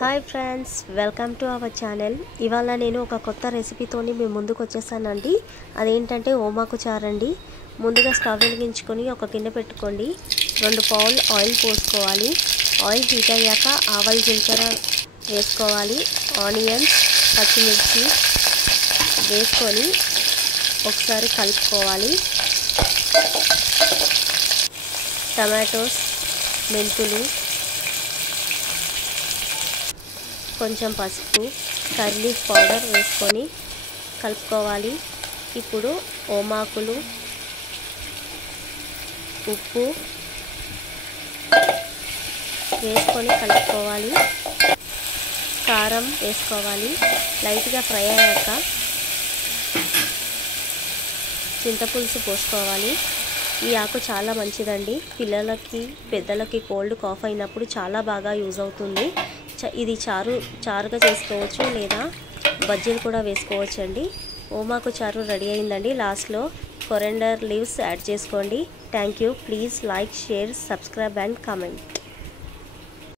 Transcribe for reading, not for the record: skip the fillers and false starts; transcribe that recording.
Hi friends, welcome to our channel. ఇవాళ నేను ఒక కొత్త రెసిపీతోని మీ ముందుకు వచ్చేసానండి. అదేంటంటే ఓమాకు చారండి. ముందుగా స్టవ్ వెలిగించుకొని ఒక గిన్నె పెట్టుకోండి. 2 పావులు ఆయిల్ పోసుకోవాలి. ఆయిల్ హీట్ అయ్యాక ఆవాలు జీలకర్ర వేసుకోవాలి. ఆనియన్స్, పచ్చిమిర్చి వేసుకొని ఒకసారి కలుపుకోవాలి. టమాటోస్, మెంతులు, కొంచెం పసుపు, కర్రీ లీఫ్ పౌడర్ వేసుకొని కలుపుకోవాలి. ఇప్పుడు ఓమాకులు, ఉప్పు వేసుకొని కలుపుకోవాలి. కారం వేసుకోవాలి. లైట్గా ఫ్రై అయ్యాక చింతపులుసు పోసుకోవాలి. ఈ ఆకు చాలా మంచిదండి. పిల్లలకి, పెద్దలకి కోల్డ్ కాఫ్ అయినప్పుడు చాలా బాగా యూజ్ అవుతుంది. ఇది చారుగా చేసుకోవచ్చు, లేదా బజ్జీలు కూడా వేసుకోవచ్చు అండి. ఓమాకు చారు రెడీ అయిందండి. లాస్ట్లో కొరెండర్ లీవ్స్ యాడ్ చేసుకోండి. Thank you. Please like, share, subscribe and comment.